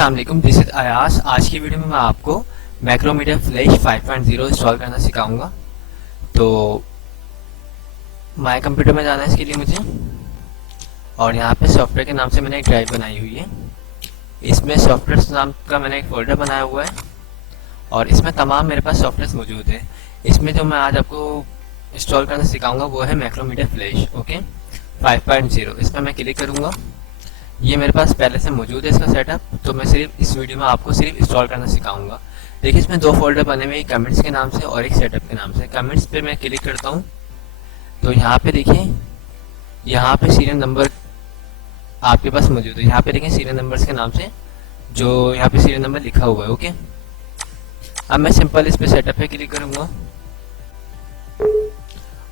अस्सलाम वालेकुम, this is Ayaz. आज की वीडियो में मैं आपको मैक्रोमीडिया फ्लैश 5.0 इंस्टॉल करना सिखाऊंगा। तो माय कंप्यूटर में जाना है इसके लिए मुझे, और यहाँ पे सॉफ्टवेयर के नाम से मैंने एक ड्राइव बनाई हुई है। इसमें सॉफ्टवेयर नाम का मैंने एक फोल्डर बनाया हुआ है और इसमें तमाम मेरे पास सॉफ्टवेयर मौजूद है। इसमें जो मैं आज आपको इंस्टॉल करना सिखाऊंगा वो है मैक्रोमीडिया फ्लैश 5.0। इसमें मैं क्लिक करूँगा। ये मेरे पास पहले से मौजूद है इसका सेटअप, तो मैं सिर्फ इस वीडियो में आपको सिर्फ इंस्टॉल करना सिखाऊंगा। देखिए इसमें दो फोल्डर बने हुए, एक कमेंट्स के नाम से और एक सेटअप के नाम से। कमेंट्स पे मैं क्लिक करता हूँ तो यहाँ पे देखिए, यहाँ पे सीरियल नंबर आपके पास मौजूद है। यहाँ पे देखिए सीरियल नंबर्स के नाम से जो यहाँ पे सीरियल नंबर लिखा हुआ है। ओके, अब मैं सिंपल इस पे सेटअप पे क्लिक करूँगा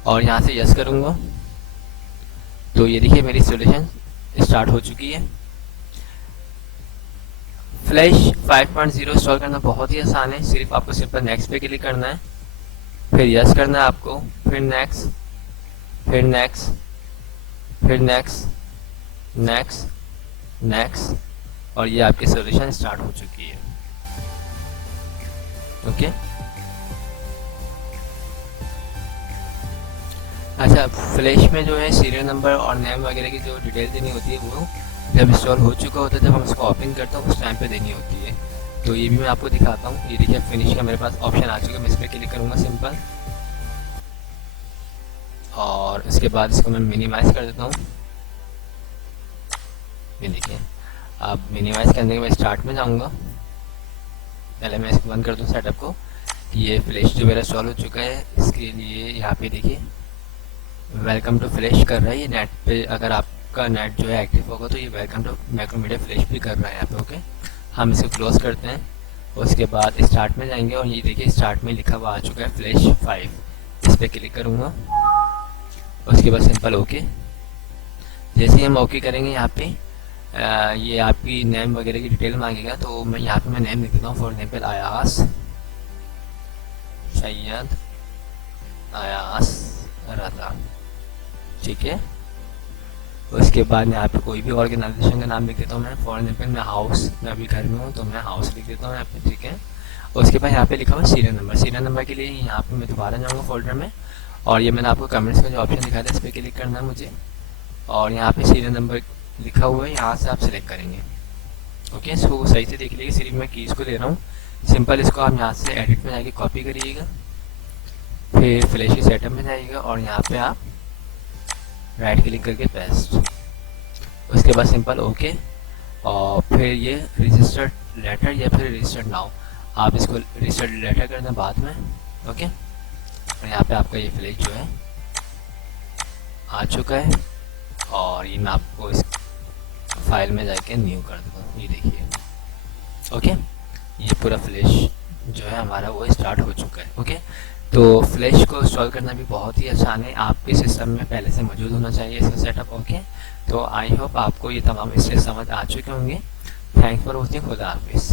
और यहाँ से यस करूँगा। तो ये देखिए मेरी इंस्टॉलेशन स्टार्ट हो चुकी है। फ्लैश 5.0 इंस्टॉल करना बहुत ही आसान है। सिर्फ आपको सिंपल नेक्स्ट पे क्लिक करना है, फिर यस करना है आपको, फिर नेक्स्ट, फिर नेक्स्ट, फिर नेक्स्ट, नेक्स्ट, नेक्स्ट, और ये आपकी इंस्टॉलेशन स्टार्ट हो चुकी है। ओके, अच्छा, फ्लैश में जो है सीरियल नंबर और नेम वगैरह की जो डिटेल देनी होती है वो जब इंस्टॉल हो चुका होता है, जब हम उसको ओपन करते हैं उस टाइम पे देनी होती है। तो ये भी मैं आपको दिखाता हूँ। ये देखिए फिनिश का मेरे पास ऑप्शन आ चुका है, मैं इस पर क्लिक करूँगा सिंपल, और इसके बाद इसको मैं मिनिमाइज कर देता हूँ। ये देखिए, अब मिनिमाइज करने के बाद स्टार्ट में जाऊँगा। पहले मैं इसको बंद कर दूँ सेटअप को। ये फ्लैश जो मेरा इंस्टॉल हो चुका है, इसके लिए यहाँ पे देखिए वेलकम टू फ्लैश कर रहा है। ये नेट पे अगर आपका नेट जो है एक्टिव होगा तो ये वेलकम टू मैक्रोमीडिया फ्लैश भी कर रहा है यहाँ पे। ओके, हम इसे क्लोज करते हैं। उसके बाद स्टार्ट में जाएंगे और ये देखिए स्टार्ट में लिखा हुआ आ चुका है फ्लैश 5। इस पर क्लिक करूँगा, उसके बाद सिंपल ओके। जैसे ही हम ओके करेंगे यहाँ पे ये आपकी नेम वगैरह की डिटेल मांगेगा, तो मैं यहाँ पे मैं नेम लिख देता हूँ। फॉर एग्जाम्पल अयास सैयद अयास रजा, ठीक है। उसके बाद यहाँ पे कोई भी ऑर्गेनाइजेशन का नाम लिख देता हूँ मैं। फॉर एग्जाम्पल मैं हाउस, मैं अभी घर में हूँ तो मैं हाउस लिख देता हूँ यहाँ पे, ठीक है। उसके बाद यहाँ पे लिखा हुआ सीरियल नंबर। सीरियल नंबर के लिए यहाँ पे मैं दोबारा जाऊँगा फोल्डर में, और ये मैंने आपको कमेंट्स का जो ऑप्शन दिखा था इस पर क्लिक करना है मुझे, और यहाँ पे सीरियल नंबर लिखा हुआ है, यहाँ से आप सिलेक्ट करेंगे। ओके, इसको सही से देख लीजिए, सिर्फ मैं कीज़ को ले रहा हूँ। सिंपल इसको आप यहाँ से एडिट में जाके कॉपी करिएगा, फिर फ्लैश के सेटअप में जाइएगा और यहाँ पे आप राइट क्लिक करके पेस्ट। उसके बाद सिंपल ओके, और फिर ये रजिस्टर्ड लेटर या फिर रजिस्टर्ड नाउ, आप इसको रजिस्टर्ड लेटर कर दें बाद में। ओके, और यहाँ पे आपका ये फ्लैश जो है आ चुका है, और ये मैं आपको इस फाइल में जाके न्यू कर दूँगा। ये देखिए, ओके, ये पूरा फ्लैश जो है हमारा वो स्टार्ट हो चुका है। ओके, तो फ्लैश को इंस्टॉल करना भी बहुत ही आसान है। आपके सिस्टम में पहले से मौजूद होना चाहिए इसका सेटअप। ओके, तो आई होप आपको ये तमाम इससे समझ आ चुके होंगे। Thanks for watching. खुदा हाफिज़।